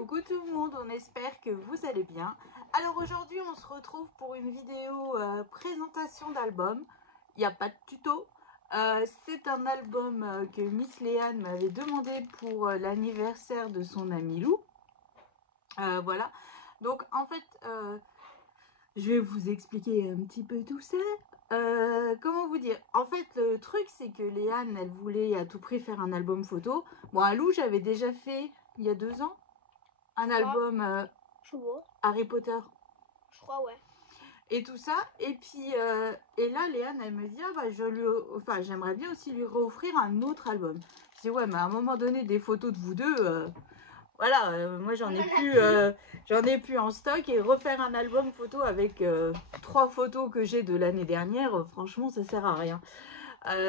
Coucou tout le monde, on espère que vous allez bien. Alors aujourd'hui on se retrouve pour une vidéo présentation d'album. Il n'y a pas de tuto. C'est un album que Miss Léane m'avait demandé pour l'anniversaire de son ami Lou. Voilà. Donc en fait, je vais vous expliquer un petit peu tout ça. Comment vous dire? En fait, le truc c'est que Léane, elle voulait à tout prix faire un album photo. Bon, à Lou, j'avais déjà fait il y a 2 ans un album Harry Potter. Je crois, ouais. Et tout ça. Et puis, et là, Léane, elle me dit, ah bah, j'aimerais bien aussi lui réoffrir un autre album. Je dis, ouais, mais à un moment donné, des photos de vous deux, voilà, moi j'en ai plus en stock. Et refaire un album photo avec 3 photos que j'ai de l'année dernière, franchement, ça sert à rien.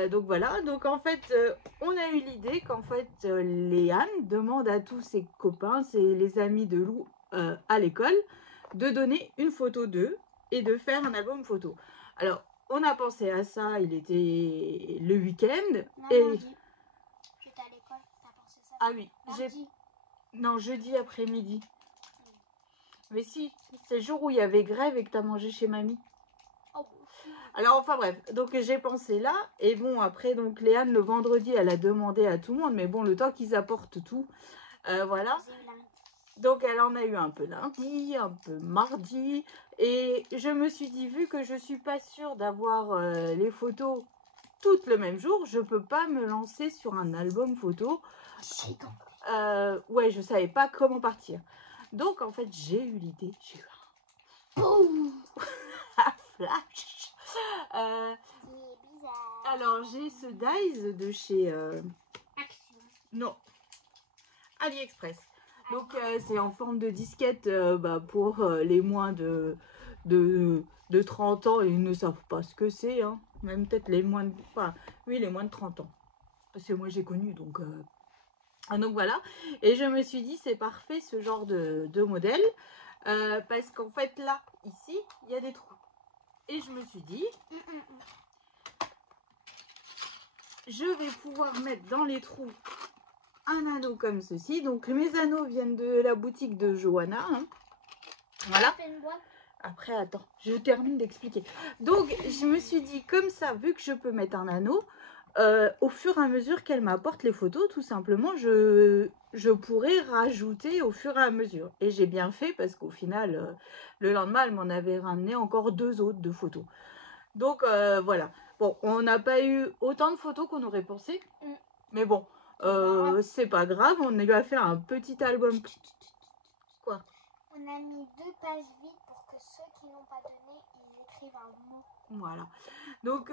Donc voilà, donc en fait, on a eu l'idée qu'en fait, Léane demande à tous ses copains, les amis de Lou à l'école, de donner une photo d'eux et de faire un album photo. Alors, on a pensé à ça, il était le week-end. Mardi. J'étais à l'école, t'as pensé ça? Ah oui, mardi. Non, jeudi après-midi. Mais si, c'est le jour où il y avait grève et que t'as mangé chez mamie. Oh. Alors enfin bref, donc j'ai pensé là, et bon après donc Léane le vendredi elle a demandé à tout le monde, mais bon le temps qu'ils apportent tout, voilà. Donc elle en a eu un peu lundi, un peu mardi, et je me suis dit vu que je suis pas sûre d'avoir les photos toutes le même jour, je peux pas me lancer sur un album photo. Ouais, je savais pas comment partir. Donc en fait j'ai eu l'idée, j'ai eu un flash. Alors j'ai ce dies de chez Action. Non, AliExpress. Donc c'est en forme de disquette pour les moins de 30 ans. Ils ne savent pas ce que c'est, hein. Même peut-être les moins de, enfin, oui, les moins de 30 ans, parce que moi j'ai connu, donc voilà. Et je me suis dit c'est parfait ce genre de modèle, parce qu'en fait là ici il y a des trous. Et je me suis dit, je vais pouvoir mettre dans les trous un anneau comme ceci. Donc mes anneaux viennent de la boutique de Johanna, hein. Voilà. Après, attends, je termine d'expliquer. Donc je me suis dit, comme ça, vu que je peux mettre un anneau, au fur et à mesure qu'elle m'apporte les photos, tout simplement, je pourrais rajouter au fur et à mesure. Et j'ai bien fait parce qu'au final, le lendemain, elle m'en avait ramené encore 2 autres de photos. Donc voilà. Bon, on n'a pas eu autant de photos qu'on aurait pensé. Mais bon, c'est pas grave. On lui a fait un petit album. Quoi? On a mis 2 pages vides pour que ceux qui n'ont pas donné, ils écrivent un mot. Voilà. Donc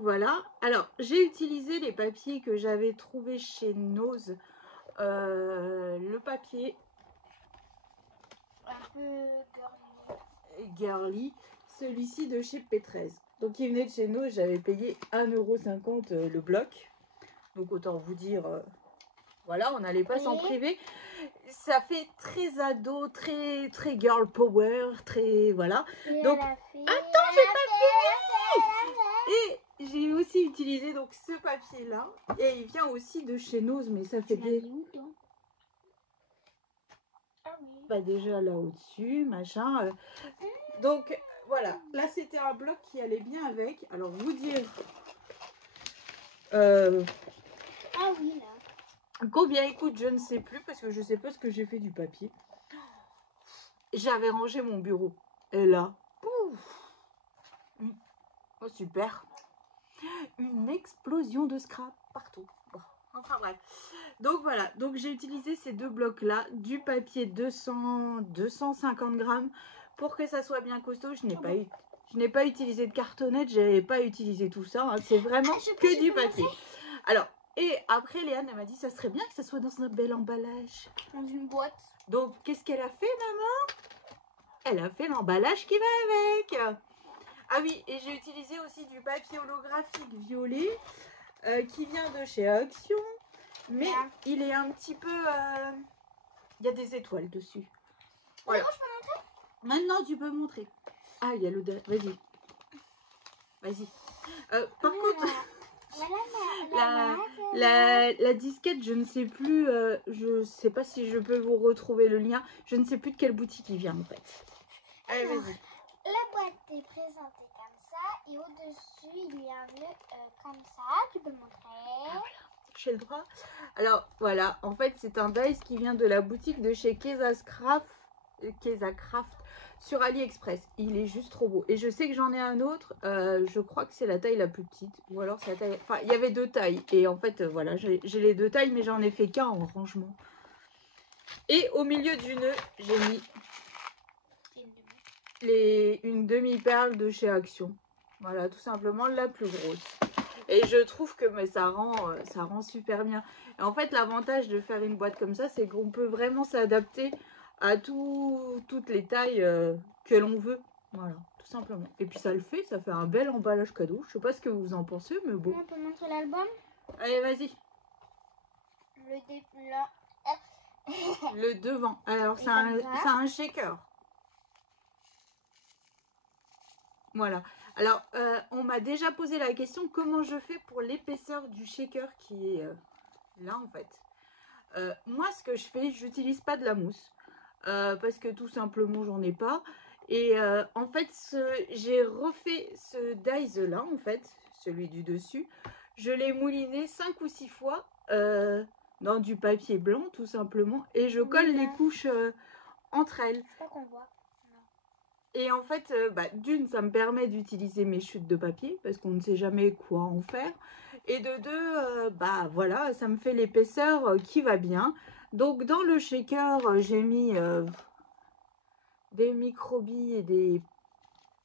voilà. Alors, j'ai utilisé les papiers que j'avais trouvés chez Nose. Le papier Un peu girly. Celui-ci de chez P13. Donc il venait de chez nous, j'avais payé 1,50 € le bloc. Donc autant vous dire, voilà, on n'allait pas s'en priver. Ça fait très ado, très girl power, très voilà. Et donc attends, j'ai pas fini. Et j'ai aussi utilisé donc ce papier là, et il vient aussi de chez Nose, mais ça fait des... Ah oui. Bah déjà là au-dessus, machin. Donc voilà, là c'était un bloc qui allait bien avec. Alors vous dire Ah oui là. combien il coûte, je ne sais plus parce que je sais pas ce que j'ai fait du papier. J'avais rangé mon bureau et là, pouf, oh, super, une explosion de scrap partout. Bon, enfin bref. Donc voilà, donc j'ai utilisé ces 2 blocs là, du papier 250 grammes. Pour que ça soit bien costaud, je n'ai pas utilisé de cartonnette, je n'ai pas utilisé tout ça, hein. C'est vraiment que du papier. Alors, et après Léane, elle m'a dit, ça serait bien que ça soit dans un bel emballage. Dans une boîte. Donc, qu'est-ce qu'elle a fait, maman? Elle a fait l'emballage qui va avec. Ah oui, et j'ai utilisé aussi du papier holographique violet qui vient de chez Action. Mais il est un petit peu... il y a des étoiles dessus. Voilà. Je peux montrer? Maintenant, tu peux montrer. Ah, il y a l'odeur. Vas-y. Vas-y. Par contre, La disquette, je ne sais plus, je sais pas si je peux vous retrouver le lien. Je ne sais plus de quelle boutique il vient en fait. Allez, vas-y. La boîte est présentée comme ça et au-dessus, il y a un nœud comme ça. Tu peux le montrer. Ah, voilà. J'ai le droit. Alors voilà, en fait c'est un dice qui vient de la boutique de chez Kezacraft sur AliExpress. Il est juste trop beau. Et je sais que j'en ai un autre, je crois que c'est la taille la plus petite. Ou alors c'est la taille... Enfin, il y avait deux tailles. Et en fait, voilà, j'ai les deux tailles, mais j'en ai fait qu'un en rangement. Et au milieu du nœud, j'ai mis une demi-perle de chez Action. Voilà, tout simplement la plus grosse. Et je trouve que mais ça rend super bien. Et en fait, l'avantage de faire une boîte comme ça, c'est qu'on peut vraiment s'adapter à toutes les tailles que l'on veut. Voilà, tout simplement. Et puis ça le fait, ça fait un bel emballage cadeau. Je sais pas ce que vous en pensez, mais bon. On peut montrer l'album. Allez, vas-y. Le devant. Alors, c'est un shaker. Voilà. Alors, on m'a déjà posé la question comment je fais pour l'épaisseur du shaker qui est là en fait. Moi, ce que je fais, j'utilise pas de la mousse parce que tout simplement, j'en ai pas. Et en fait, j'ai refait ce dies là en fait, celui du dessus. Je l'ai mouliné 5 ou 6 fois dans du papier blanc tout simplement et je colle les couches entre elles. Je crois qu'on voit. Et en fait, d'une, ça me permet d'utiliser mes chutes de papier parce qu'on ne sait jamais quoi en faire. Et de deux, voilà, ça me fait l'épaisseur qui va bien. Donc dans le shaker, j'ai mis des microbilles et des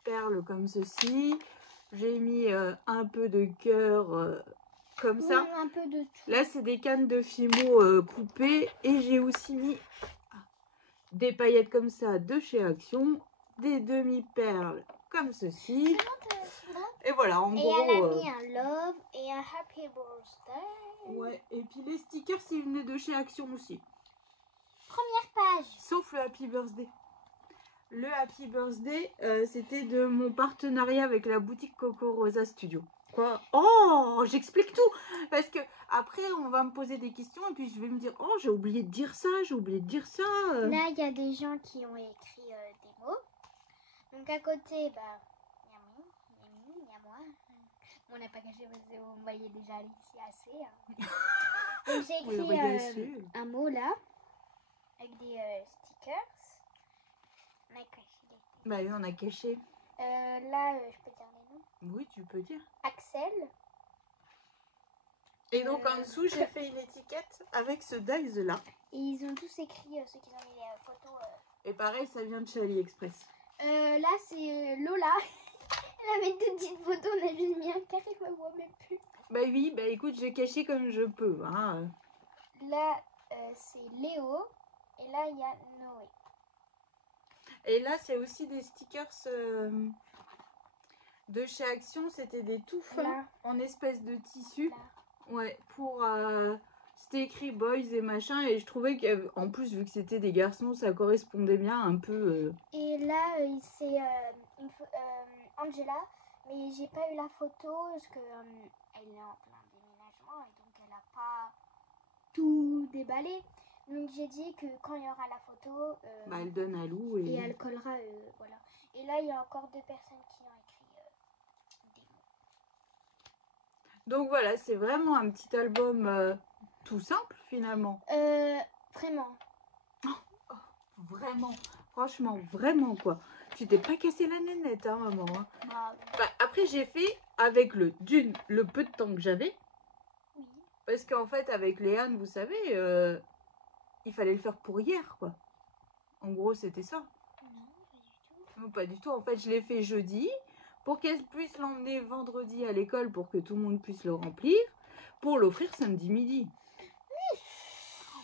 perles comme ceci. J'ai mis un peu de cœur comme ça. Un peu de tout. Là, c'est des cannes de Fimo coupées. Et j'ai aussi mis des paillettes comme ça de chez Action. Des demi-perles comme ceci. Et voilà, en gros... elle a mis un love et un happy birthday. Ouais, et puis les stickers, ils venaient de chez Action aussi. Première page. Sauf le happy birthday. Le happy birthday, c'était de mon partenariat avec la boutique Coco Rosa Studio. Quoi? Oh, j'explique tout. Parce que après, on va me poser des questions et puis je vais me dire, oh, j'ai oublié de dire ça, j'ai oublié de dire ça. Là, il y a des gens qui ont écrit des mots. Donc à côté, il y a moi. On n'a pas caché parce que vous voyez déjà ici assez. Hein. Donc j'ai écrit un mot là, avec des stickers. On a caché des... Bah oui, on a caché. Là, je peux dire les noms. Oui, tu peux dire. Axel. Et donc en dessous, j'ai fait une étiquette avec ce dies là. Et ils ont tous écrit ceux qui ont mis les photos. Et pareil, ça vient de chez AliExpress. Là, c'est Lola. Elle avait toutes petites photos, on a juste mis un carré, je ne vois même plus. Bah oui, bah écoute, j'ai caché comme je peux. Hein. Là, c'est Léo. Et là, il y a Noé. Et là, c'est aussi des stickers de chez Action. C'était des tout fins en espèce de tissu. Là. Ouais, pour... c'était écrit boys et machin. Et je trouvais qu'en plus, vu que c'était des garçons, ça correspondait bien un peu... Et là, c'est Angela. Mais j'ai pas eu la photo parce que elle est en plein déménagement. Et donc, elle n'a pas tout déballé. Donc j'ai dit que quand il y aura la photo, elle donne à Lou et elle collera, voilà. Et là il y a encore 2 personnes qui ont écrit des mots. Donc voilà, c'est vraiment un petit album tout simple finalement. Vraiment. Oh, vraiment, franchement, vraiment quoi. Tu t'es pas cassé la nénette, hein, maman. Hein. Après j'ai fait avec le peu de temps que j'avais. Oui. Parce qu'en fait avec Léane, vous savez. Il fallait le faire pour hier, quoi. En gros, c'était ça. Non, pas du tout. En fait, je l'ai fait jeudi pour qu'elle puisse l'emmener vendredi à l'école pour que tout le monde puisse le remplir pour l'offrir samedi midi.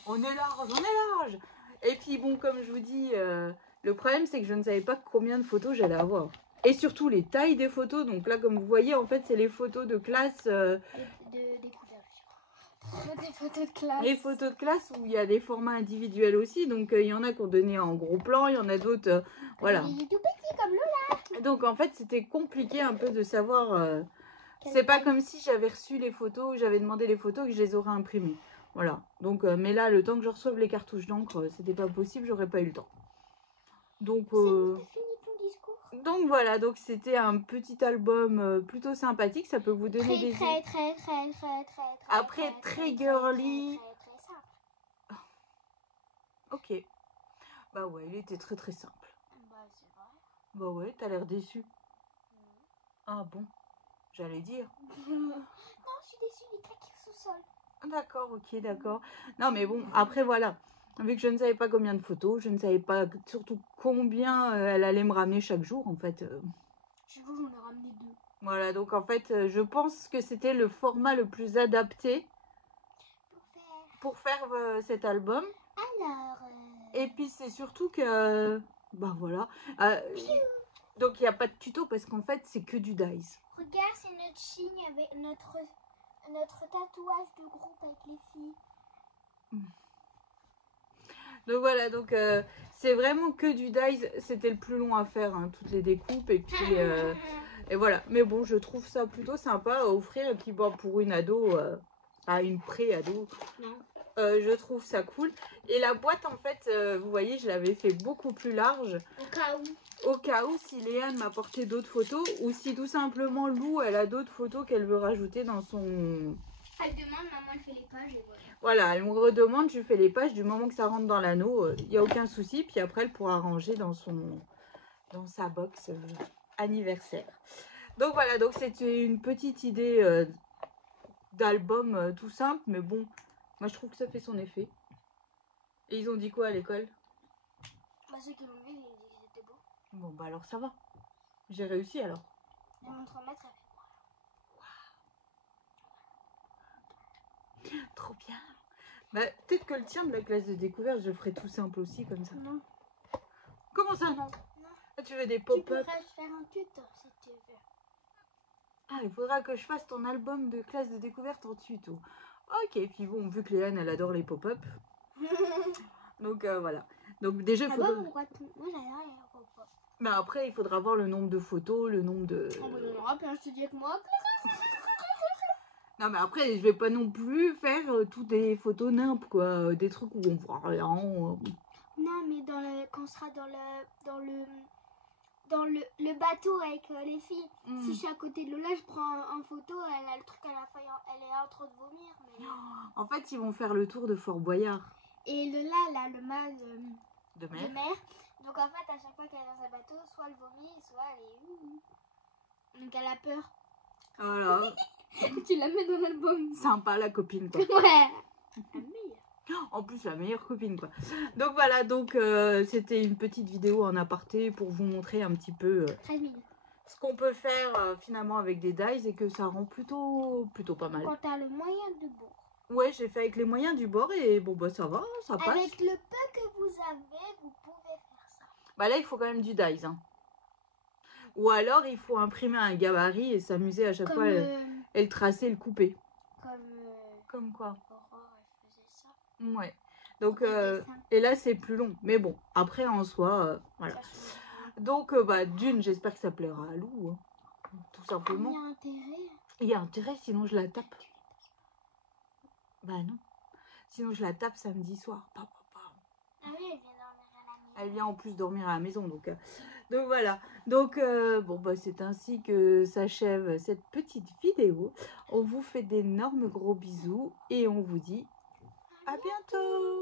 On est large. Et puis, bon, comme je vous dis, le problème, c'est que je ne savais pas combien de photos j'allais avoir. Et surtout, les tailles des photos. Donc là, comme vous voyez, en fait, c'est les photos de classe... Des photos de classe. Les photos de classe où il y a des formats individuels aussi. Donc, il y en a qui ont donné en gros plan, il y en a d'autres... voilà. Il est tout petit comme Lola. Donc, en fait, c'était compliqué un peu de savoir C'est pas comme si j'avais reçu les photos, j'avais demandé les photos et que je les aurais imprimées. Voilà. Donc, mais là, le temps que je reçoive les cartouches d'encre, c'était pas possible, j'aurais pas eu le temps. Donc, donc voilà, donc c'était un petit album plutôt sympathique, ça peut vous donner des idées. Après, très girly. Ok. Bah ouais, il était très simple. Bah c'est vrai. Bah ouais, t'as l'air déçu. Ah bon, j'allais dire. Non, je suis déçue, il est claqué au sous-sol. D'accord, ok, d'accord. Non mais bon, après voilà. Vu que je ne savais pas combien de photos, je ne savais pas surtout combien elle allait me ramener chaque jour en fait. Chaque jour j'en ai ramené 2. Voilà, donc en fait, je pense que c'était le format le plus adapté pour faire cet album. Alors... Et puis c'est surtout que... bah voilà. Donc il n'y a pas de tuto parce qu'en fait c'est que du dies. Regarde, c'est notre signe avec notre tatouage de groupe avec les filles. Donc voilà, donc c'est vraiment que du dies. C'était le plus long à faire, hein, toutes les découpes. Et puis et voilà. Mais bon, je trouve ça plutôt sympa à offrir. Et puis bon, pour une ado, une pré-ado, je trouve ça cool. Et la boîte, en fait, vous voyez, je l'avais fait beaucoup plus large. Au cas où. Au cas où, si Léane m'apportait d'autres photos. Ou si tout simplement Lou, elle a d'autres photos qu'elle veut rajouter dans son... Elle demande, maman, elle fait les pages et voilà. Voilà, elle me redemande, je fais les pages du moment que ça rentre dans l'anneau, il n'y a aucun souci. Puis après, elle pourra ranger dans sa box anniversaire. Donc voilà, donc c'était une petite idée d'album tout simple, mais bon, moi je trouve que ça fait son effet. Et ils ont dit quoi à l'école? Bah ceux qui l'ont vu, ils ont dit que c'était beau. Bon bah alors ça va, j'ai réussi alors. La montre en maître, elle fait trop bien. Bah, peut-être que le tien de la classe de découverte, je ferai tout simple aussi comme ça. Non. Comment ça non? Non. Tu veux des Tu pop-up? pourrais faire un tuto si tu veux. Ah, il faudra que je fasse ton album de classe de découverte en tuto. Ok, puis bon, vu que Léane, elle adore les pop-up. Donc voilà. Donc déjà, il faudra... Moi, j'adore les pop-up. Mais après, il faudra voir le nombre de photos, le nombre de... Oh, bah, on aura plein, je te dis avec moi. Non, mais après, je vais pas non plus faire toutes des photos nimp, quoi. Des trucs où on voit rien. Non, mais quand on sera dans le bateau avec les filles, si je suis à côté de Lola, je prends en photo, elle a le truc à la fin, elle est en train de vomir. Mais... En fait, ils vont faire le tour de Fort Boyard. Et Lola, elle a le mal de mer. Donc en fait, à chaque fois qu'elle est dans un bateau, soit elle vomit, soit elle est... Donc elle a peur. Voilà. Tu la mets dans l'album. Sympa la copine, quoi. Ouais. La meilleure. En plus, la meilleure copine, quoi. Donc voilà, donc c'était une petite vidéo en aparté pour vous montrer un petit peu 13 minutes. Ce qu'on peut faire finalement avec des dies et que ça rend plutôt pas mal. Quand tu as le moyen du bord. Ouais, j'ai fait avec les moyens du bord et bon, bah ça va, ça passe. Avec le peu que vous avez, vous pouvez faire ça. Bah là, il faut quand même du dies, hein. Ou alors, il faut imprimer un gabarit et s'amuser à chaque fois et le tracer, le couper. Comme quoi? Aurore, elle faisait ça. Ouais. Donc, et là, c'est plus long. Mais bon, après, en soi, voilà. Donc, bah, d'une, j'espère que ça plaira à Lou. Hein, tout simplement. Il y a intérêt. Il y a intérêt, sinon je la tape. Bah non. Sinon, je la tape samedi soir. Ah oui, elle vient dormir à la maison. Elle vient en plus dormir à la maison. Donc voilà. Donc, bon, bah, c'est ainsi que s'achève cette petite vidéo. On vous fait d'énormes gros bisous et on vous dit à bientôt.